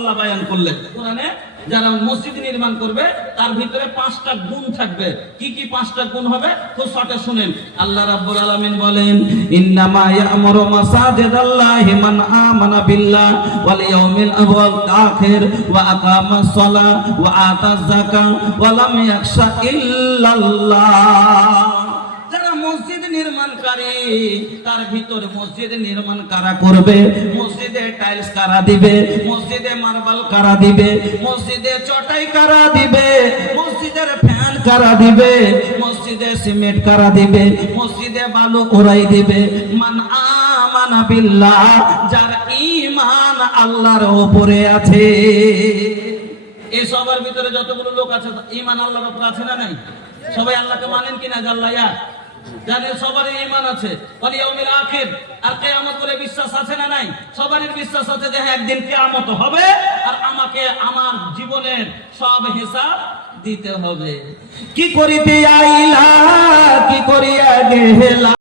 আল্লাহ বায়ান করলেন কোরআনে, যারা মসজিদ নির্মাণ করবে তার ভিতরে 5টা গুণ থাকবে। কি কি 5টা গুণ হবে খুব শর্টে শুনেন। আল্লাহ রাব্বুল আলামিন বলেন, ইন্নামা ইয়া'মুরু মাসাজিদাল্লাহি মান আমানা বিল্লাহ ওয়াল ইয়াউমিল আখির ওয়া আকামাস সালাহ ওয়া আতাজ যাকাত ওয়া লাম ইয়াখশা ইল্লাল্লাহ। যারা মসজিদ নির্মাণকারী তার ভিতরে মসজিদ নির্মাণ কারা করবে, মসজিদে টাইলস কারা দিবে, মসজিদে মার্বেল কারা দিবে, মসজিদে চটাই কারা দিবে, মসজিদের ফ্যান কারা দিবে, মসজিদে সিমেন্ট কারা দিবে, মসজিদে বালু ওরাই দিবে। মান আমানা বিল্লাহ, যার ঈমান আল্লাহর উপরে আছে। এই সবার ভিতরে যতগুলো লোক আছে ঈমান আল্লাহর উপরে আছে না নাই? সবাই আল্লাহকে মানেন কিনা? আল্লাহ এক জানেন, সবারই ঈমান আছে। ওয়াল ইয়াউমিল আখির, আর কিয়ামত বলে বিশ্বাস আছে না নাই? সবারই বিশ্বাস আছে যে হ্যাঁ একদিন কিয়ামত হবে আর আমাকে আমার জীবনের সব হিসাব দিতে হবে। কি করিতে আইলা, কি করিয়া গেলা।